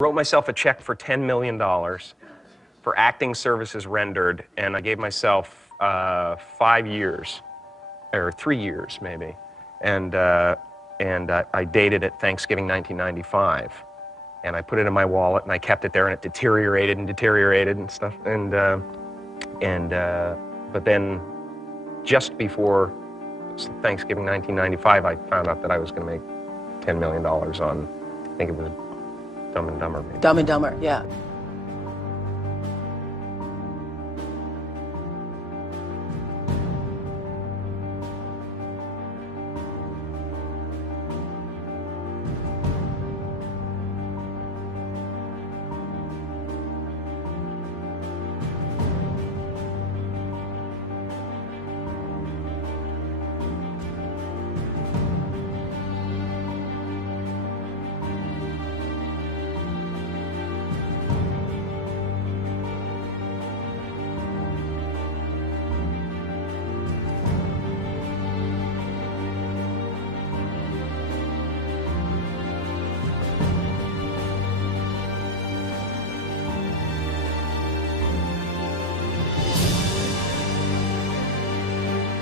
Wrote myself a check for $10 million for acting services rendered, and I gave myself 5 years, or 3 years maybe, and I dated it Thanksgiving 1995, and I put it in my wallet and I kept it there, and it deteriorated and stuff, but then just before Thanksgiving 1995, I found out that I was going to make $10 million on, I think it was Dumb and Dumber. Maybe. Dumb and Dumber, yeah.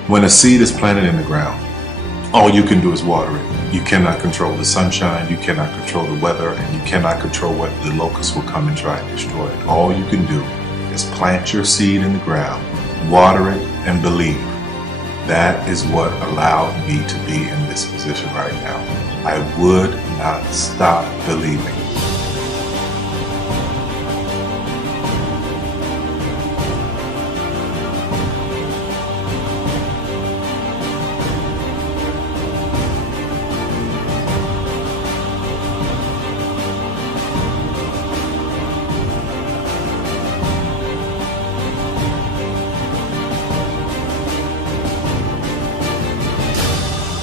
When a seed is planted in the ground, all you can do is water it. You cannot control the sunshine, you cannot control the weather, and you cannot control whether the locusts will come and try and destroy it. All you can do is plant your seed in the ground, water it, and believe. That is what allowed me to be in this position right now. I would not stop believing.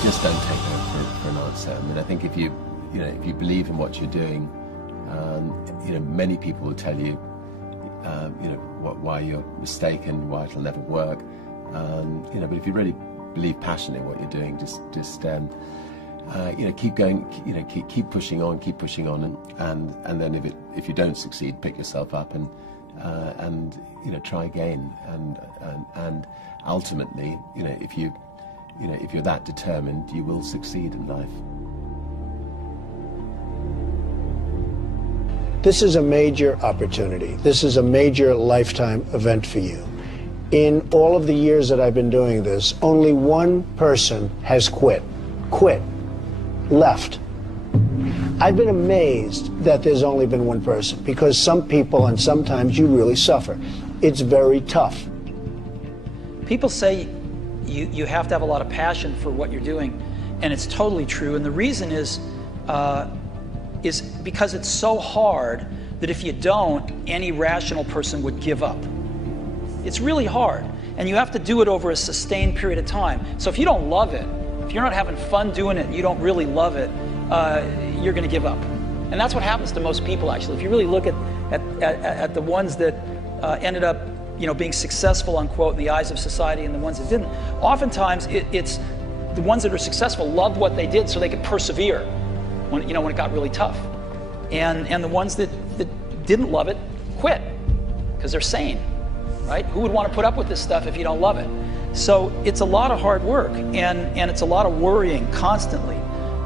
Just don't take no for an answer. I mean, I think if you believe in what you're doing, many people will tell you, why you're mistaken, why it'll never work. But if you really believe passionately in what you're doing, just keep going, keep pushing on, and then if you don't succeed, pick yourself up and try again, and ultimately, if you're that determined, you will succeed in life. This is a major opportunity. This is a major lifetime event for you. In all of the years that I've been doing this, only one person has quit, left. I've been amazed that there's only been one person, because some people, and sometimes you really suffer. It's very tough. People say you have to have a lot of passion for what you're doing, and it's totally true. And the reason is because it's so hard that if you don't, any rational person would give up. It's really hard, and you have to do it over a sustained period of time. So if you don't love it, if you're not having fun doing it, and you don't really love it, you're going to give up. And that's what happens to most people, actually. If you really look at the ones that ended up being successful, unquote, in the eyes of society, and the ones that didn't, oftentimes it's the ones that are successful loved what they did so they could persevere when it got really tough. And the ones that didn't love it quit because they're sane, right? Who would want to put up with this stuff if you don't love it? So it's a lot of hard work, and it's a lot of worrying constantly.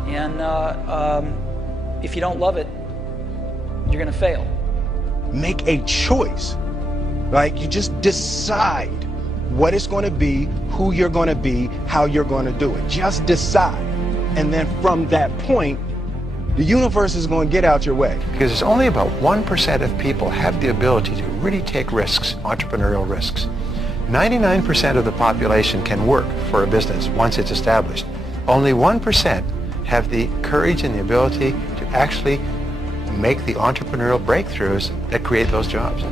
And if you don't love it, you're going to fail. Make a choice. Like, you just decide what it's going to be, who you're going to be, how you're going to do it. Just decide. And then from that point, the universe is going to get out your way. Because it's only about 1% of people have the ability to really take risks, entrepreneurial risks. 99% of the population can work for a business once it's established. Only 1% have the courage and the ability to actually make the entrepreneurial breakthroughs that create those jobs.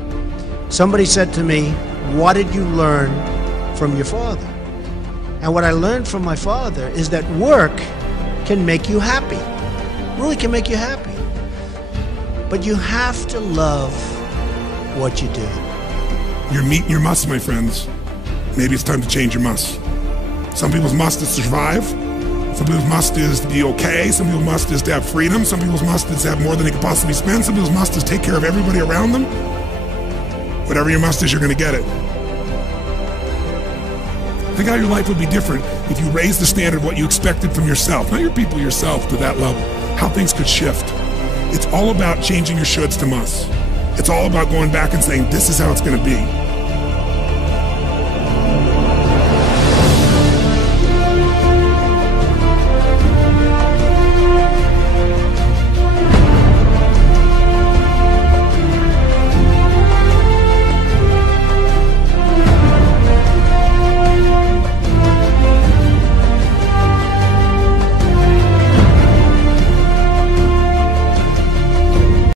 Somebody said to me, what did you learn from your father? And what I learned from my father is that work can make you happy. Really can make you happy. But you have to love what you do. You're meeting your must, my friends. Maybe it's time to change your must. Some people's must is survive. Some people's must is to be okay. Some people's must is to have freedom. Some people's must is to have more than they could possibly spend. Some people's must is take care of everybody around them. Whatever your must is, you're going to get it. Think how your life would be different if you raised the standard of what you expected from yourself, not your people, yourself, to that level. How things could shift. It's all about changing your shoulds to musts. It's all about going back and saying, this is how it's going to be.